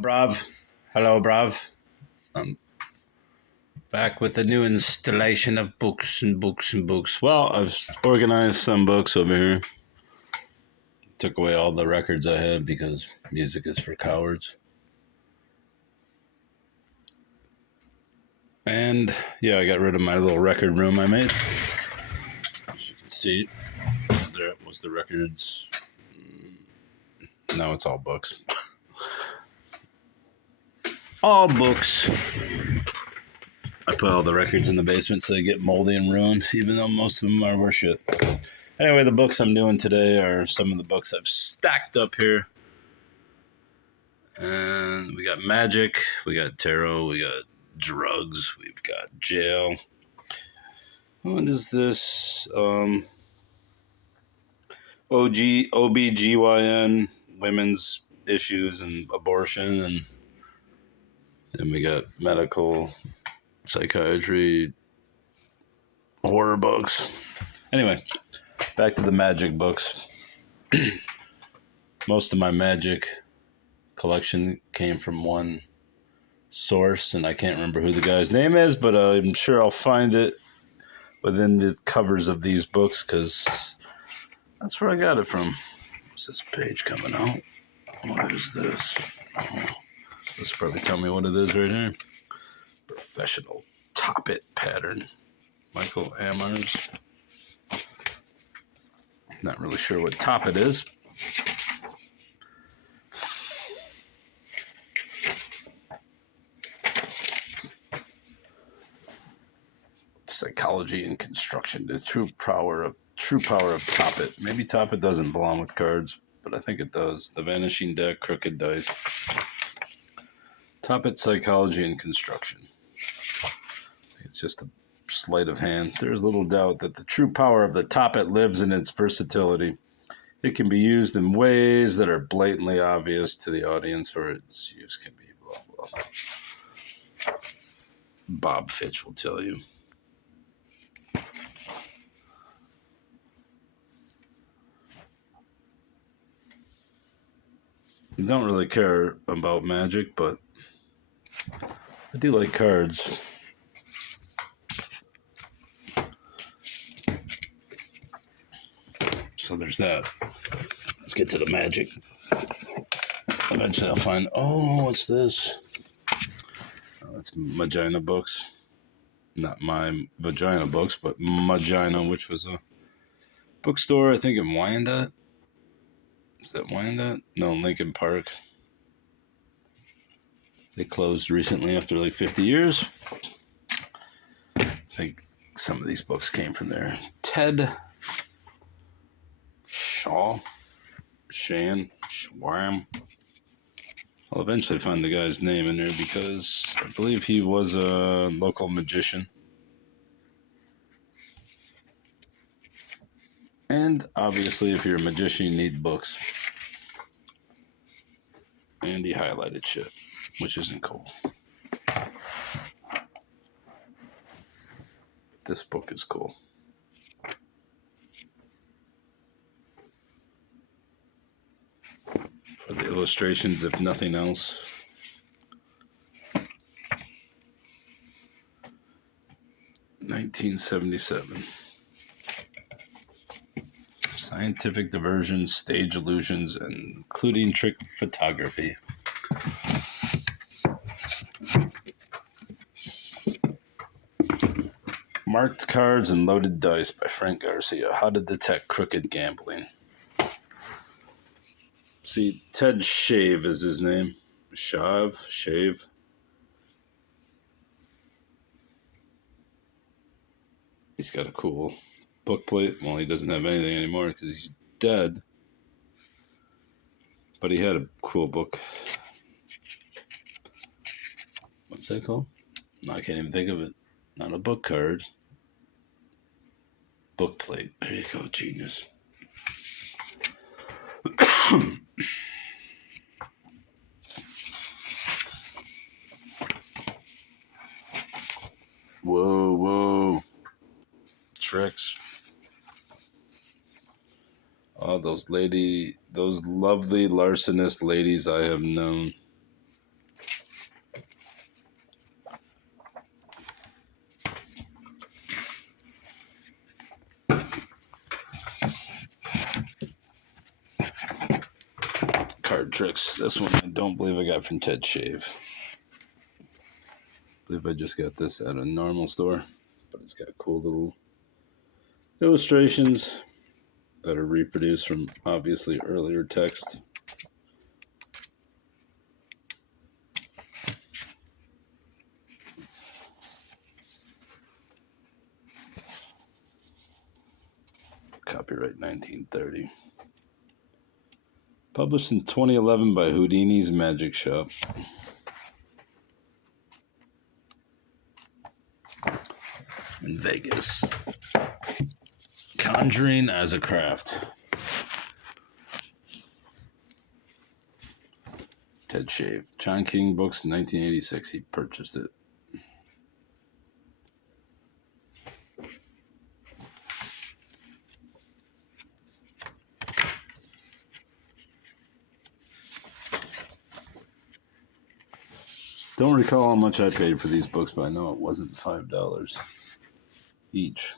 Brav. Hello, Brav. I'm back with a new installation of books and books and books. Well, I've organized some books over here. Took away all the records I had because music is for cowards. And yeah, I got rid of my little record room I made. As you can see, there was the records. Now it's all books. All books. I put all the records in the basement so they get moldy and ruined, even though most of them are worth shit. Anyway, the books I'm doing today are some of the books I've stacked up here. And we got magic, we got tarot, we got drugs, we've got jail. What is this? OBGYN, women's issues and abortion. And then we got medical, psychiatry, horror books. Anyway, back to the magic books. Most of my magic collection came from one source, and I can't remember who the guy's name is, but I'm sure I'll find it within the covers of these books, because that's where I got it from. What's this page coming out? What is this? Oh, this will probably tell me what it is right here. Professional Top-It pattern. Michael Amars. Not really sure what Top-It is. Psychology and Construction, the true power of Top-It. Maybe Top-It doesn't belong with cards, but I think it does. The Vanishing Deck, Crooked Dice. Top-It, Psychology and Construction. It's just a sleight of hand. There's little doubt that the true power of the Top-It lives in its versatility. It can be used in ways that are blatantly obvious to the audience, or its use can be blah, blah. Bob Fitch will tell you. I don't really care about magic, but I do like cards. So there's that. Let's get to the magic. Eventually I'll find, what's this? Oh, that's Magina Books. Not my Vagina Books, but Magina, which was a bookstore, I think, in Wyandotte. Is that Wyandotte? No, Lincoln Park. They closed recently after like 50 years. I think some of these books came from there. Ted Shaw, Shan, Schwarm. I'll eventually find the guy's name in there because I believe he was a local magician. And obviously, if you're a magician, you need books. And he highlighted shit, which isn't cool. But this book is cool. For the illustrations, if nothing else. $1977. Scientific diversion, stage illusions, and including trick photography. Marked Cards and Loaded Dice by Frank Garcia. How to Detect Crooked Gambling. See, Ted Shave is his name. Shave. He's got a cool book plate. Well, he doesn't have anything anymore because he's dead. But he had a cool book. What's that called? No, I can't even think of it. Not a book card. Book plate. There you go, genius. Whoa. Tricks. Oh, those lovely larcenist ladies I have known. card tricks. This one I don't believe I got from Ted Shave. I believe I just got this at a normal store, but it's got cool little illustrations that are reproduced from obviously earlier text. Copyright 1930. Published in 2011 by Houdini's Magic Shop. In Vegas. Conjuring as a craft. Ted Shave. John King Books, 1986. He purchased it. Don't recall how much I paid for these books, but I know it wasn't $5 each.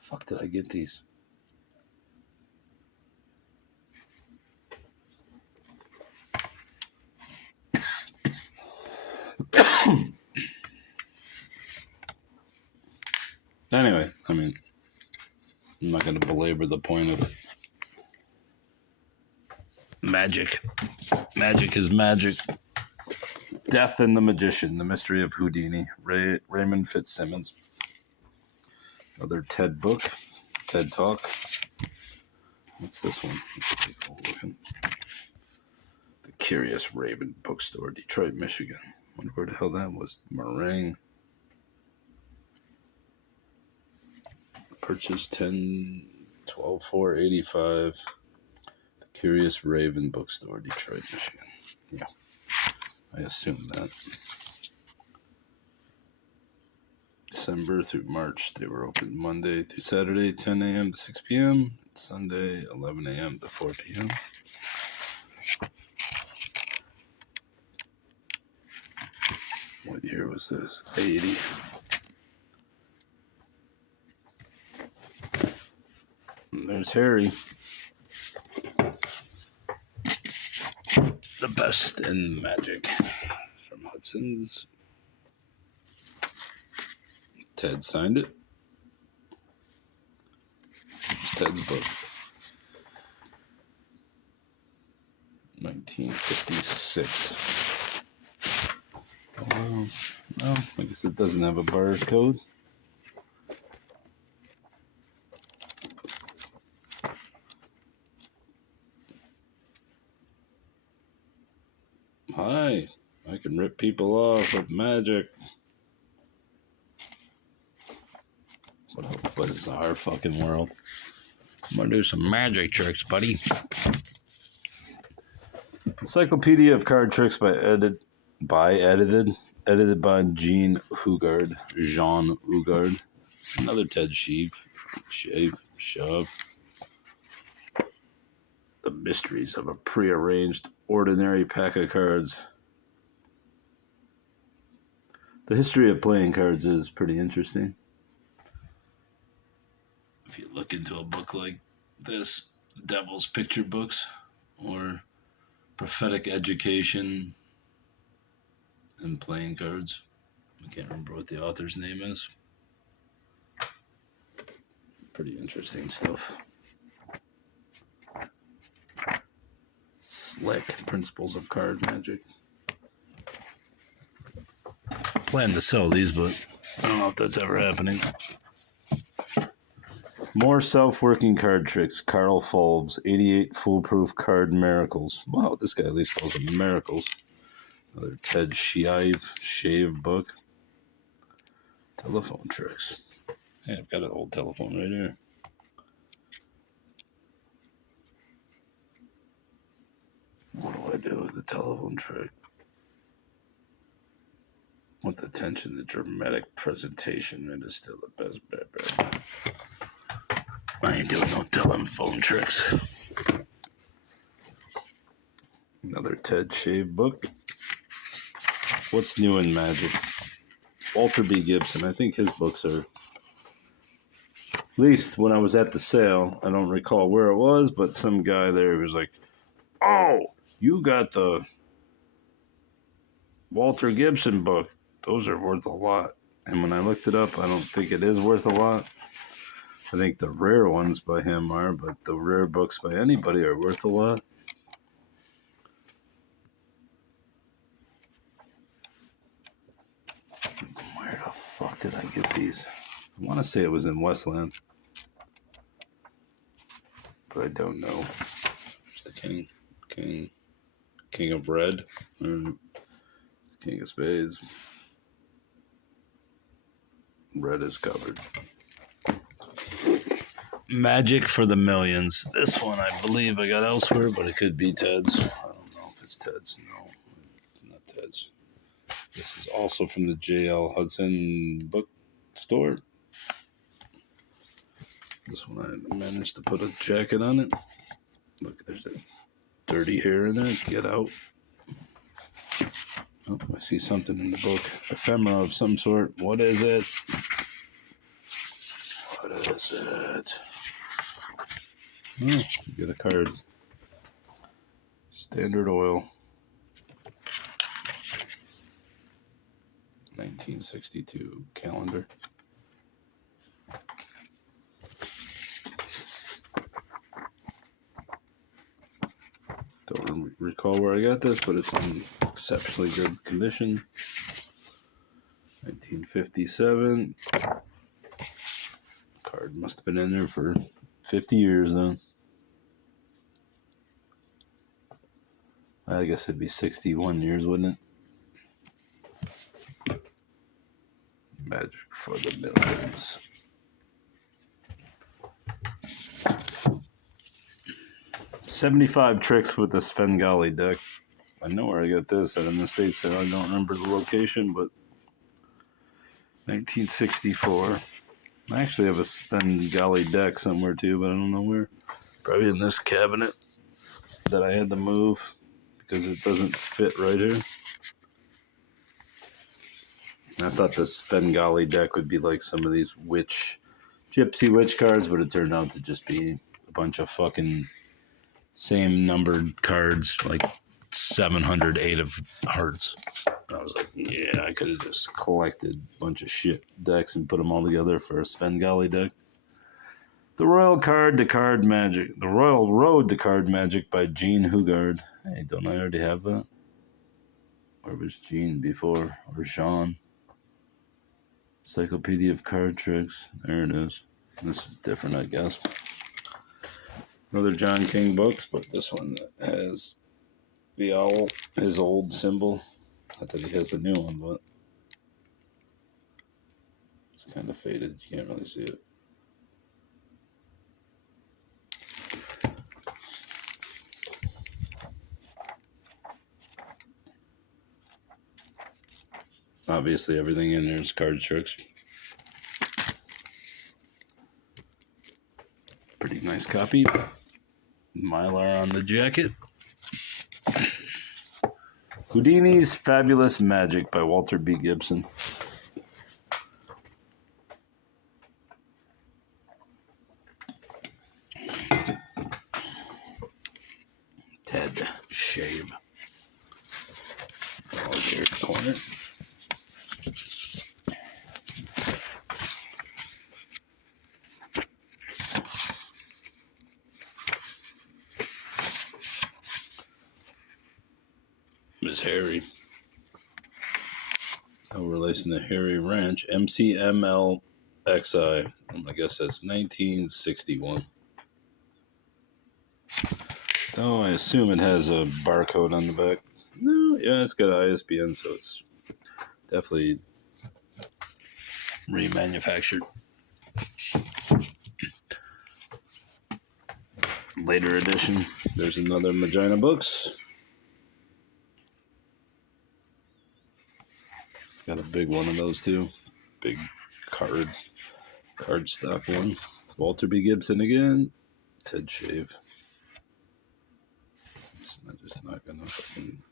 Fuck did I get these? Anyway, I mean, I'm not going to belabor the point of magic. Magic is magic. Death and the Magician, The Mystery of Houdini, Raymond Fitzsimmons. Another TED book, TED Talk. What's this one? It's pretty cool looking. The Curious Raven Bookstore, Detroit, Michigan. Wonder where the hell that was. Meringue. Purchase 10, 12, 4, 85. The Curious Raven Bookstore, Detroit, Michigan. Yeah. I assume that. December through March, they were open Monday through Saturday, 10 a.m. to 6 p.m. Sunday, 11 a.m. to 4 p.m. What year was this? 80. And there's Harry. The Best in Magic from Hudson's. Ted signed it. It's Ted's book. 1956. Oh, well, I guess it doesn't have a barcode. Hi, I can rip people off with magic. What a bizarre fucking world. I'm gonna do some magic tricks, buddy. Encyclopedia of Card Tricks edited by Jean Hugard. Another Ted Shave. The mysteries of a prearranged ordinary pack of cards. The history of playing cards is pretty interesting. If you look into a book like this, Devil's Picture Books, or Prophetic Education in Playing Cards. I can't remember what the author's name is. Pretty interesting stuff. Slick Principles of Card Magic. I plan to sell these, but I don't know if that's ever happening. More Self-Working Card Tricks. Carl Fulves, 88 Foolproof Card Miracles. Wow, this guy at least calls them miracles. Another Ted Shave book. Telephone Tricks. Hey, I've got an old telephone right here. What do I do with the telephone trick? With attention to dramatic presentation, it is still the best bet. I ain't doing no telephone tricks. Another Ted Shave book. What's New in Magic? Walter B. Gibson. I think his books are, at least when I was at the sale, I don't recall where it was, but some guy there was like, oh, You got the Walter Gibson book. Those are worth a lot. And when I looked it up, I don't think it is worth a lot. I think the rare ones by him are, but the rare books by anybody are worth a lot. Where the fuck did I get these? I want to say it was in Westland, but I don't know. It's the King of Red. It's King of Spades. Red is covered. Magic for the Millions. This one I believe I got elsewhere, but it could be Ted's. I don't know if it's Ted's. No, it's not Ted's. This is also from the J.L. Hudson bookstore. This one I managed to put a jacket on it. Look, there's a dirty hair in there. Get out. Oh, I see something in the book. Ephemera of some sort. What is it? What is it? Oh, you get a card. Standard Oil. 1962 calendar. Don't recall where I got this, but it's in exceptionally good condition. 1957. Card must have been in there for 50 years then. I guess it'd be 61 years, wouldn't it? Magic for the Millions. $75 tricks with the Svengali deck. I know where I got this out in the States, and I don't remember the location, but 1964. I actually have a Svengali deck somewhere too, but I don't know where. Probably in this cabinet that I had to move because it doesn't fit right here. I thought the Svengali deck would be like some of these gypsy witch cards, but it turned out to just be a bunch of fucking same numbered cards, like 708 of hearts. And I was like, yeah, I could have just collected a bunch of shit decks and put them all together for a Svengali deck. The Royal Road to Card Magic by Gene Hugard. Hey, don't I already have that? Or was Gene before? Or Jean? Encyclopedia of Card Tricks. There it is. This is different, I guess. Another John King books, but this one has the owl, his old symbol. Not that he has a new one, but it's kind of faded. You can't really see it. Obviously, everything in there is card tricks. Pretty nice copy. Mylar on the jacket. Houdini's Fabulous Magic by Walter B. Gibson. Ted Shave. Oh, there's the corner. Miss Harry. Oh, we're releasing the Harry Ranch. MCMLXI. I guess that's 1961. Oh, I assume it has a barcode on the back. No, yeah, it's got ISBN, so it's definitely remanufactured. Later edition. There's another Magina Books. Got a big one of those too. Big cardstock one. Walter B. Gibson again. Ted Shave. It's just not gonna fucking.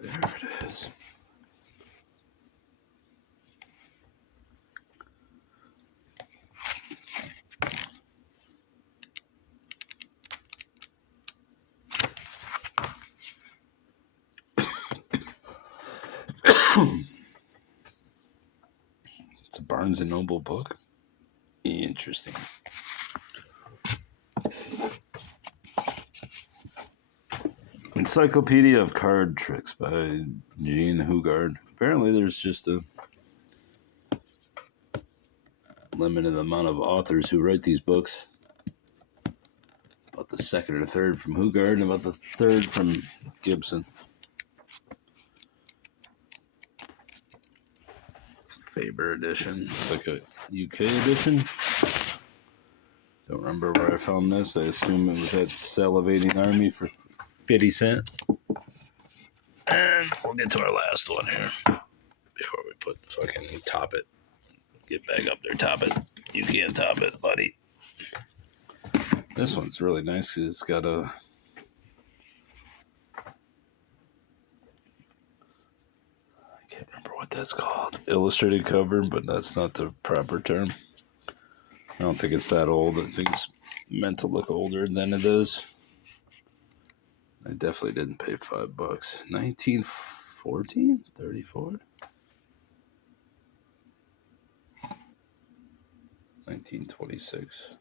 There it is. It's a Barnes and Noble book. Interesting. Encyclopedia of Card Tricks by Gene Hugard. Apparently, there's just a limited amount of authors who write these books. About the second or third from Hugard, and about the third from Gibson. Faber edition. It's like a UK edition. Don't remember where I found this. I assume it was at Salivating Army for 50 cents. And we'll get to our last one here before we put fucking top it. Get back up there, top it. You can't top it, buddy. This one's really nice. It's got a I can't remember what that's called. Illustrated cover, but that's not the proper term. I don't think it's that old. I think it's meant to look older than it is. I definitely didn't pay $5. 1914? 34? 1926.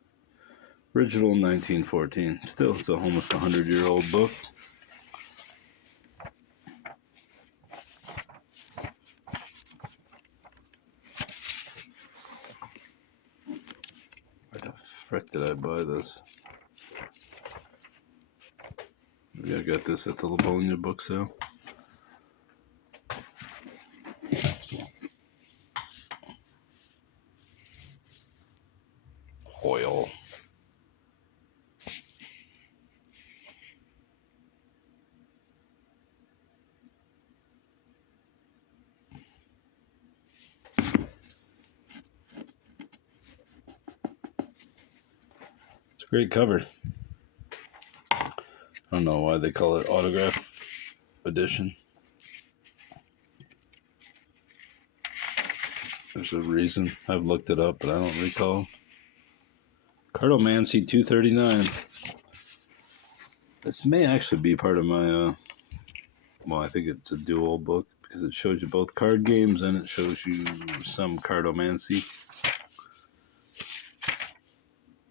Original 1914. Still, it's almost a 100-year-old book. Why the frick did I buy this? Maybe I got this at the Livonia book sale. Hoyle. It's a great cover. I don't know why they call it autograph edition. There's a reason. I've looked it up, but I don't recall. Cartomancy 239. This may actually be part of my, well, I think it's a dual book because it shows you both card games and it shows you some cartomancy.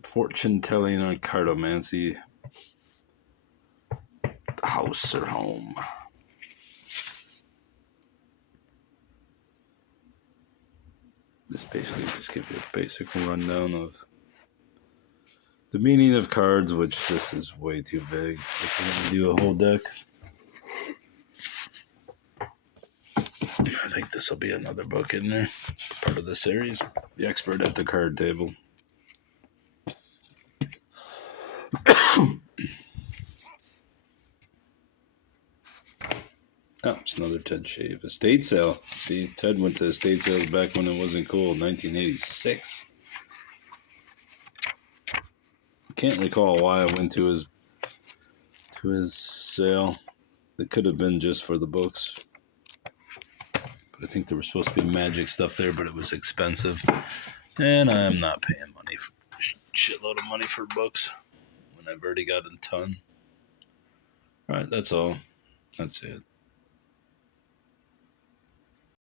Fortune telling on cartomancy. The house or home. This basically just gives you a basic rundown of the meaning of cards, which this is way too big. If you're going to do a whole deck, I think this will be another book in there. Part of the series. The Expert at the Card Table. Oh, it's another Ted Shave. Estate sale. See, Ted went to estate sales back when it wasn't cool, 1986. Can't recall why I went to his sale. It could have been just for the books. But I think there was supposed to be magic stuff there, but it was expensive. And I'm not paying money for shitload of money for books when I've already got a ton. All right, that's all. That's it.